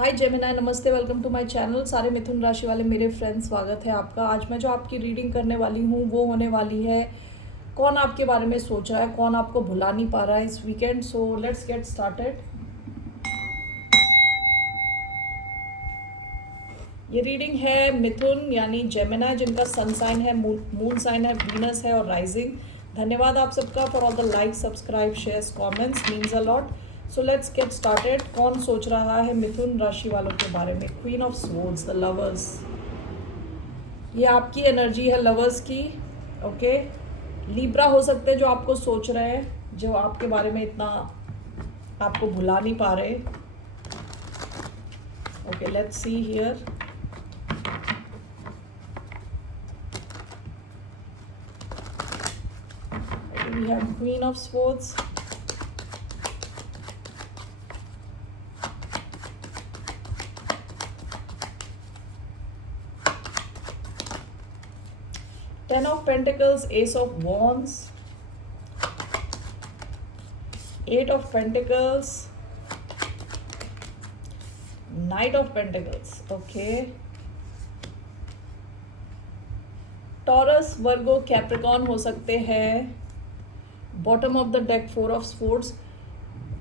हाय Gemini, नमस्ते, welcome to my channel. सारे मिथुन राशि वाले मेरे फ्रेंड्स, स्वागत है आपका। आज मैं जो आपकी रीडिंग करने वाली हूँ वो होने वाली है कौन आपके बारे में सोच रहा है, कौन आपको भुला नहीं पा रहा है इस weekend. So let's get started. ये रीडिंग है मिथुन यानी जेमिनाई, जिनका सन साइन है, मून साइन है, वीनस है और राइजिंग। धन्यवाद आप सबका for all the like, subscribe, shares, comments, means a lot. So let's get started. कौन सोच रहा है मिथुन राशि वालों के बारे में? Queen of swords, the lovers. ये आपकी एनर्जी है लवर्स की। ओके, लिब्रा हो सकते हैं जो आपको सोच रहे हैं, जो आपके बारे में इतना आपको भुला नहीं पा रहे। Okay, let's see here. We have Queen of Swords, Ten of Pentacles, Ace of Wands, Eight of Pentacles, Knight of Pentacles. Okay, taurus, Virgo, Capricorn हो सकते हैं। Bottom of the deck, four of sports.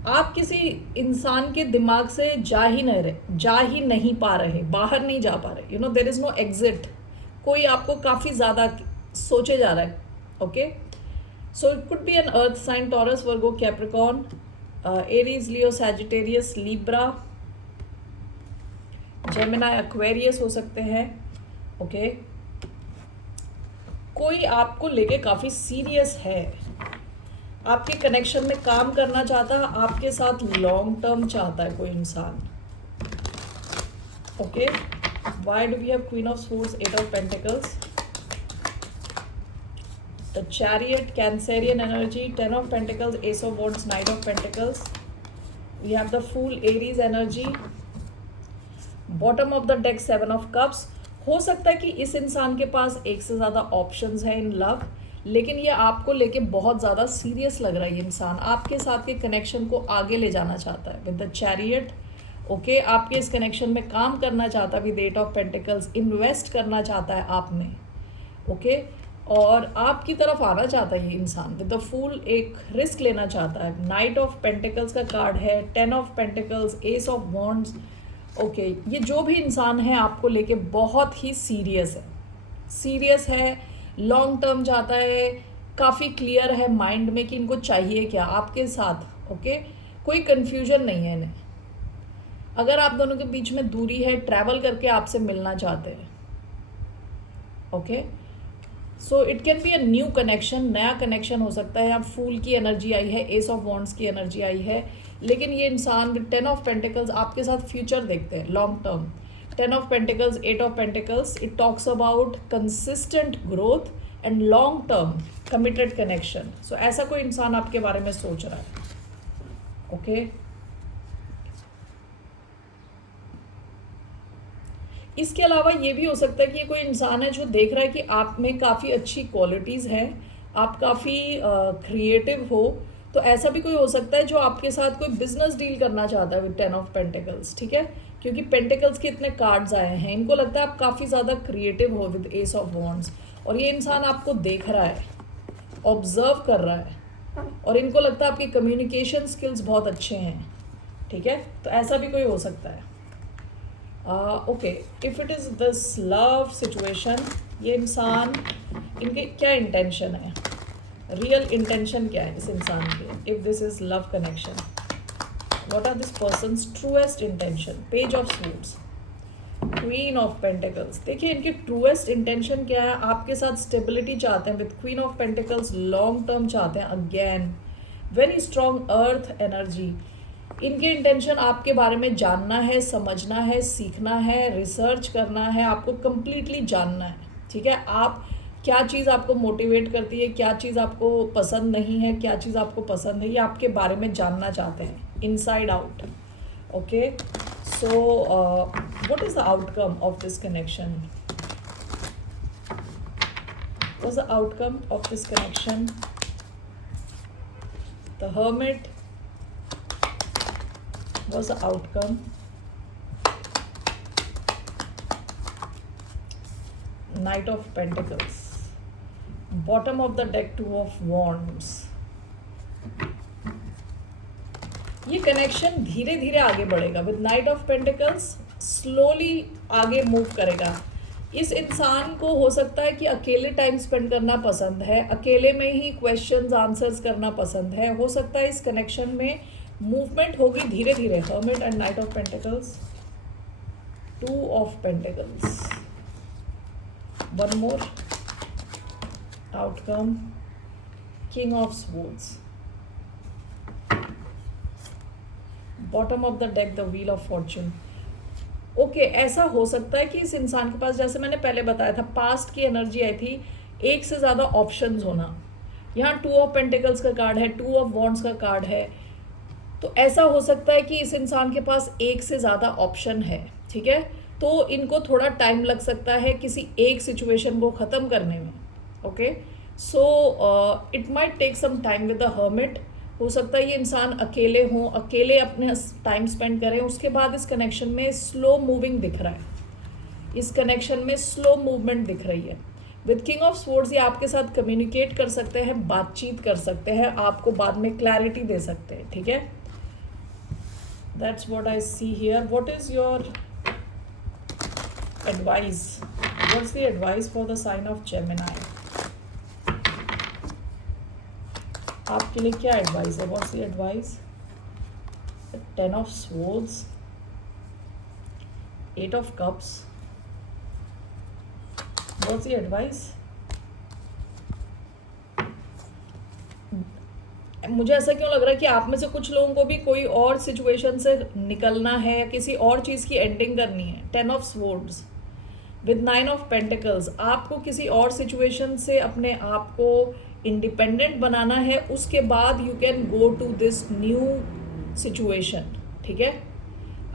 आप किसी इंसान के दिमाग से जा ही नहीं पा रहे, बाहर नहीं जा पा रहे। There is no exit. कोई आपको काफ़ी ज़्यादा सोचे जा रहा है। Okay, so it could be an earth sign, Taurus, Virgo, Capricorn, Aries, Leo, Sagittarius, Libra, Gemini, Aquarius हो सकते हैं। ओके, कोई आपको लेके काफ़ी सीरियस है, आपके कनेक्शन में काम करना चाहता है, आपके साथ लॉन्ग टर्म चाहता है कोई इंसान। Okay, why do we have queen of swords, eight of pentacles, the chariot, Cancerian energy, ten of pentacles, ace of wands, knight of pentacles. We have the fool, Aries energy. Bottom of the deck, seven of cups. हो सकता है कि इस इंसान के पास एक से ज़्यादा ऑप्शंस हैं इन लव, लेकिन ये आपको लेके बहुत ज़्यादा सीरियस लग रहा है। ये इंसान आपके साथ के कनेक्शन को आगे ले जाना चाहता है विद द चैरियट। ओके, आपके इस कनेक्शन में काम करना चाहता है with eight of pentacles, invest करना चाहता है आप में। ओके, और आपकी तरफ आना चाहता है ये इंसान विद द फूल, एक रिस्क लेना चाहता है। नाइट ऑफ पेंटिकल्स का कार्ड है, ten of pentacles, ace of wands. Okay, ये जो भी इंसान है आपको लेके बहुत ही सीरियस है, लॉन्ग टर्म चाहता है, काफ़ी क्लियर है माइंड में कि इनको चाहिए क्या आपके साथ। ओके, कोई कन्फ्यूजन नहीं है इन्हें। अगर आप दोनों के बीच में दूरी है, ट्रैवल करके आपसे मिलना चाहते हैं। Okay, so it can be a new connection, नया कनेक्शन हो सकता है। यहाँ फूल की एनर्जी आई है, एस ऑफ वॉन्ड्स की एनर्जी आई है, लेकिन ये इंसान विद टेन ऑफ पेंटिकल्स आपके साथ फ्यूचर देखते हैं, long term. Ten of pentacles, eight of pentacles, it talks about consistent growth and long term committed connection. So ऐसा कोई इंसान आपके बारे में सोच रहा है। ओके, इसके अलावा ये भी हो सकता है कि ये कोई इंसान है जो देख रहा है कि आप में काफ़ी अच्छी क्वालिटीज़ हैं, आप काफ़ी क्रिएटिव हो। तो ऐसा भी कोई हो सकता है जो आपके साथ कोई बिजनेस डील करना चाहता है विद टेन ऑफ पेंटिकल्स। ठीक है, क्योंकि पेंटिकल्स के इतने कार्ड्स आए हैं, इनको लगता है आप काफ़ी ज़्यादा क्रिएटिव हो विद एस ऑफ वॉन्ड्स, और ये इंसान आपको देख रहा है, ऑब्जर्व कर रहा है, और इनको लगता है आपके कम्युनिकेशन स्किल्स बहुत अच्छे हैं। ठीक है, तो ऐसा भी कोई हो सकता है। Okay, if it is this love situation, ये इंसान, इनके क्या इंटेंशन है, रियल इंटेंशन क्या है इस इंसान के? If this is love connection, what are this person's truest intention? Page of swords, queen of pentacles. देखिए इनकी ट्रूएस्ट इंटेंशन क्या है, आपके साथ स्टेबिलिटी चाहते हैं with queen of pentacles, long term चाहते हैं। Again very strong earth energy. इनके इंटेंशन आपके बारे में जानना है, समझना है, सीखना है, रिसर्च करना है, आपको कंप्लीटली जानना है। ठीक है, आप क्या चीज़ आपको मोटिवेट करती है, क्या चीज़ आपको पसंद नहीं है, क्या चीज़ आपको पसंद है, ये आपके बारे में जानना चाहते हैं inside out. Okay, so what is the outcome of this connection? What's the outcome of this connection? The Hermit was the outcome. Night of pentacles, bottom of the deck two of wands. ये connection धीरे धीरे आगे बढ़ेगा with night of pentacles, slowly आगे move करेगा। इस इंसान को हो सकता है कि अकेले टाइम स्पेंड करना पसंद है, अकेले में ही क्वेश्चंस आंसर्स करना पसंद है। हो सकता है इस कनेक्शन में मूवमेंट होगी धीरे धीरे। Hermit and night of pentacles, two of pentacles, one more outcome, king of swords, bottom of the deck the wheel of Fortune. Okay, ऐसा हो सकता है कि इस इंसान के पास, जैसे मैंने पहले बताया था, पास्ट की एनर्जी आई थी, एक से ज़्यादा ऑप्शंस होना। यहाँ टू ऑफ पेंटिकल्स का कार्ड है, टू ऑफ वॉन्ड्स का कार्ड है, तो ऐसा हो सकता है कि इस इंसान के पास एक से ज़्यादा ऑप्शन है। ठीक है, तो इनको थोड़ा टाइम लग सकता है किसी एक सिचुएशन को ख़त्म करने में। Okay, so it might take some time with the hermit. हो सकता है ये इंसान अकेले हों, अकेले अपने टाइम स्पेंड करें। उसके बाद इस कनेक्शन में स्लो मूविंग दिख रहा है, इस कनेक्शन में स्लो मूवमेंट दिख रही है। विद किंग ऑफ स्वॉर्ड्स ये आपके साथ कम्युनिकेट कर सकते हैं, बातचीत कर सकते हैं, आपको बाद में क्लैरिटी दे सकते हैं। ठीक है, that's what I see here. What is your advice? What's the advice for the sign of Gemini? आपके लिए क्या एडवाइस है? What's the advice? 10 of swords, 8 of cups, what's the advice? मुझे ऐसा क्यों लग रहा है कि आप में से कुछ लोगों को भी कोई और सिचुएशन से निकलना है या किसी और चीज़ की एंडिंग करनी है। 10 of swords with 9 of pentacles, आपको किसी और सिचुएशन से अपने आप को इंडिपेंडेंट बनाना है, उसके बाद you can go to this new situation. ठीक है,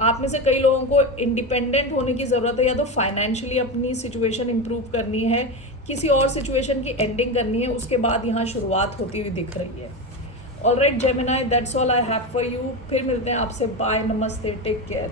आप में से कई लोगों को इंडिपेंडेंट होने की ज़रूरत है, या तो फाइनेंशियली अपनी सिचुएशन इम्प्रूव करनी है, किसी और सिचुएशन की एंडिंग करनी है, उसके बाद यहाँ शुरुआत होती हुई दिख रही है। Alright Gemini, that's all I have for you. फिर मिलते हैं आपसे। बाय, नमस्ते, टेक केयर।